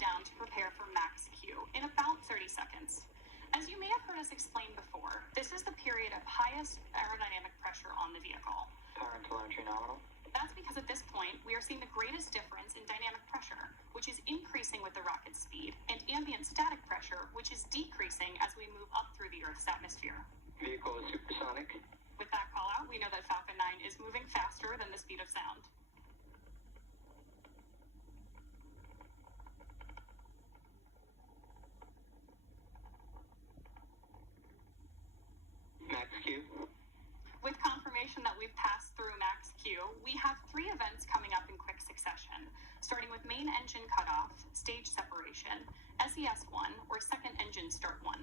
down to prepare for max Q in about 30 seconds. As you may have heard us explain before, this is the period of highest aerodynamic pressure on the vehicle. Power and telemetry nominal. That's because at this point, we are seeing the greatest difference in dynamic pressure, which is increasing with the rocket's speed, and ambient static pressure, which is decreasing as we move up through the Earth's atmosphere. Vehicle is supersonic. With that call out, we know that Falcon 9 is moving faster than the speed of sound. Max Q. With confirmation that we've passed through max Q, we have 3 events coming up in quick succession, starting with main engine cutoff, stage separation, SES1, or second engine start 1.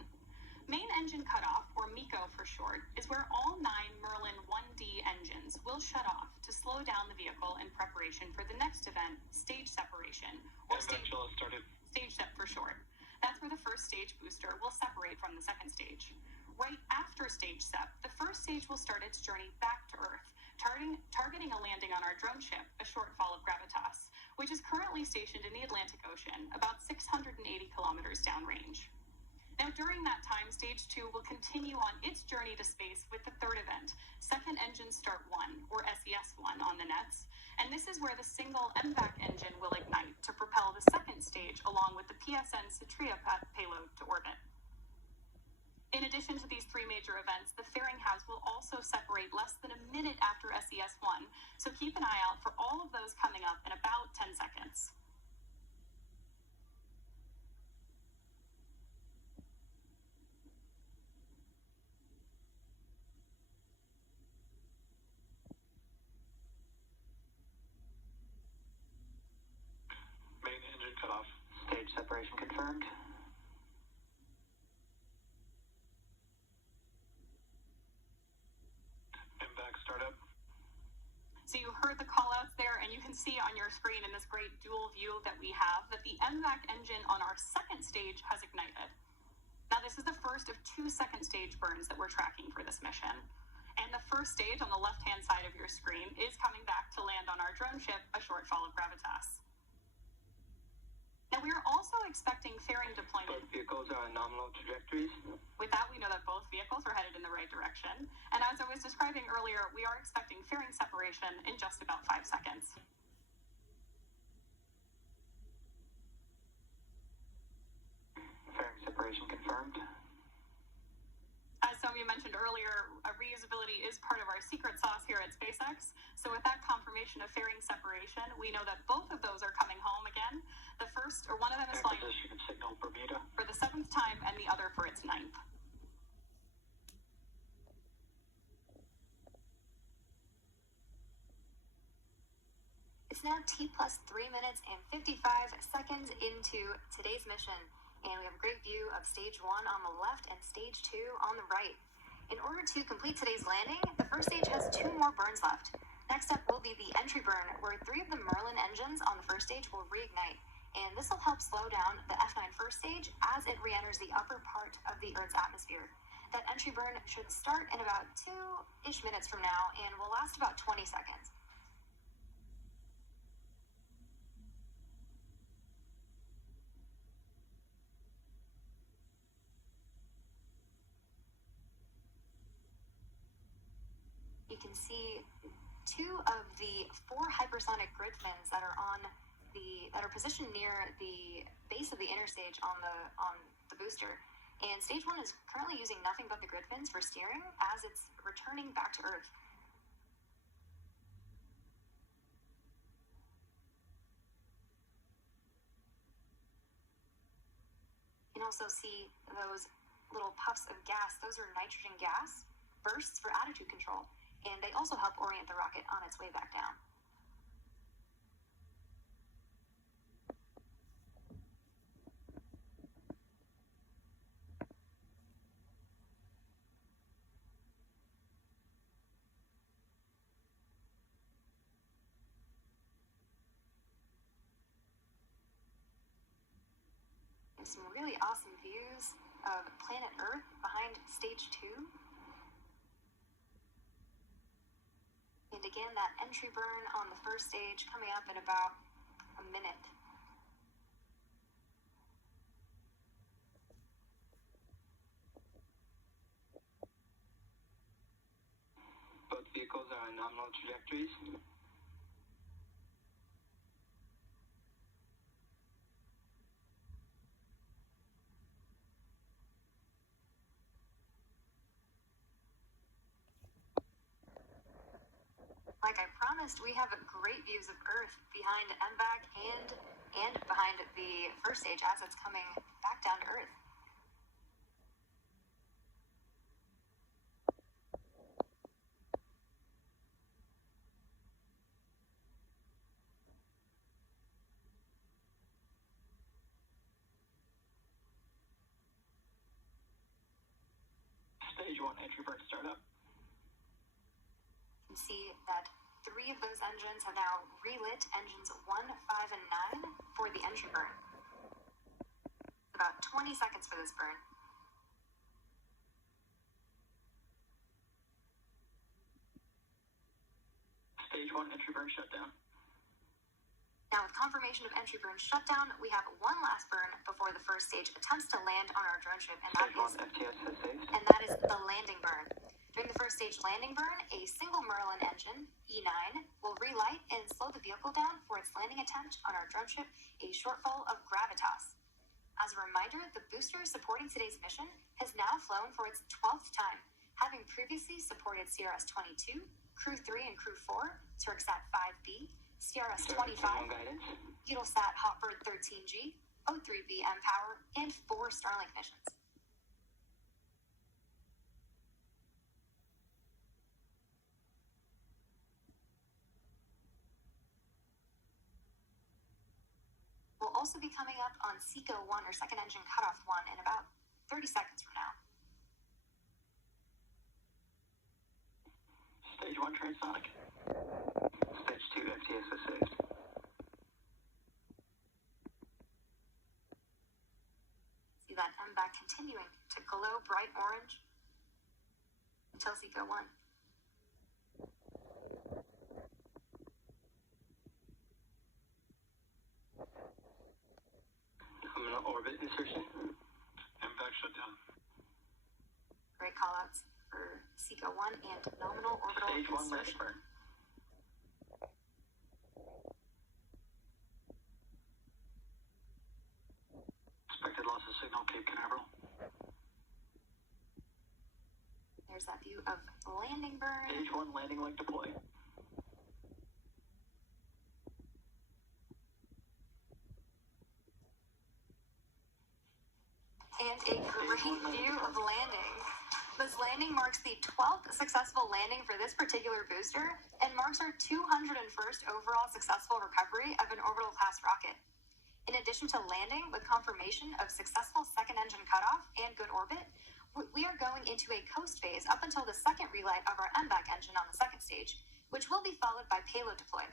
Main engine cutoff, or MECO for short, is where all 9 Merlin 1D engines will shut off to slow down the vehicle in preparation for the next event, stage separation, or stage step for short. That's where the first stage booster will separate from the second stage. Right after stage SEP, the first stage will start its journey back to Earth, targeting a landing on our drone ship, a shortfall of gravitas, which is currently stationed in the Atlantic Ocean, about 680 kilometers downrange. Now, during that time, stage 2 will continue on its journey to space with the third event, second engine start 1, or SES1 on the nets, and this is where the single MVAC engine will ignite to propel the second stage along with the PSN Cetria payload to orbit. In addition to these 3 major events, the fairing house will also separate less than a minute after SES1, so keep an eye out for all of those coming up in about 10 seconds. Main engine cutoff. Stage separation confirmed. Startup. So you heard the callouts there, and you can see on your screen in this great dual view that we have that the MVAC engine on our second stage has ignited. Now this is the first of 2 second stage burns that we're tracking for this mission. And the first stage on the left-hand side of your screen is coming back to land on our drone ship, a shortfall of gravitas. Now we are also expecting fairing deployment. Both vehicles are on nominal trajectories. With that, we know that both vehicles are headed in the right direction. And as I was describing earlier, we are expecting fairing separation in just about 5 seconds. Fairing separation confirmed. As some of you mentioned earlier, reusability is part of our secret sauce here at SpaceX. So with that confirmation of fairing separation, we know that both of those are coming home again. The first, or one of them is flying signal Bermuda for the 7th time and the other for its 9th. It's now T plus 3 minutes and 55 seconds into today's mission, and we have a great view of stage 1 on the left and stage 2 on the right. In order to complete today's landing, the first stage has 2 more burns left. Next up will be the entry burn, where 3 of the Merlin engines on the first stage will reignite, and this will help slow down the F9 first stage as it re-enters the upper part of the Earth's atmosphere. That entry burn should start in about 2-ish minutes from now and will last about 20 seconds. You can see 2 of the 4 hypersonic grid fins that are positioned near the base of the interstage on the booster. And stage 1 is currently using nothing but the grid fins for steering as it's returning back to Earth. You can also see those little puffs of gas. Those are nitrogen gas bursts for attitude control, and they also help orient the rocket on its way back down. Some really awesome views of planet Earth behind stage 2. And again, that entry burn on the first stage coming up in about a minute. vehicles are on nominal trajectories. Like I promised, we have great views of Earth behind MVAC and behind the first stage as it's coming back down to Earth. Stage 1 entry burn startup. You can see that 3 of those engines have now relit engines 1, 5, and 9 for the entry burn. About 20 seconds for this burn. Stage 1 entry burn shutdown. Now, with confirmation of entry burn shutdown, we have one last burn before the first stage attempts to land on our drone ship, and that is the landing burn. During the first stage landing burn, a single Merlin engine, E9, will relight and slow the vehicle down for its landing attempt on our drone ship, a shortfall of gravitas. As a reminder, the booster supporting today's mission has now flown for its 12th time, having previously supported CRS-22, Crew 3 and Crew 4, Turksat 5B, CRS-25, Eutelsat Hotbird 13G, O3B mPower, and 4 Starlink missions. We'll also be coming up on SECO 1 or second engine cutoff 1 in about 30 seconds from now. Stage 1 transonic. Stage 2 FTS is saved. See that MVAC continuing to glow bright orange until SECO 1. Nominal orbit insertion. MVAC shutdown. Great callouts for SECO 1 and nominal orbital Stage 1 landing insertion. burn. Expected loss of signal Cape Canaveral. There's that view of landing burn. Stage 1 landing leg deploy. And a great view of landing. This landing marks the 12th successful landing for this particular booster and marks our 201st overall successful recovery of an orbital class rocket. In addition to landing with confirmation of successful second engine cutoff and good orbit, we are going into a coast phase up until the second relight of our MVAC engine on the second stage, which will be followed by payload deploy.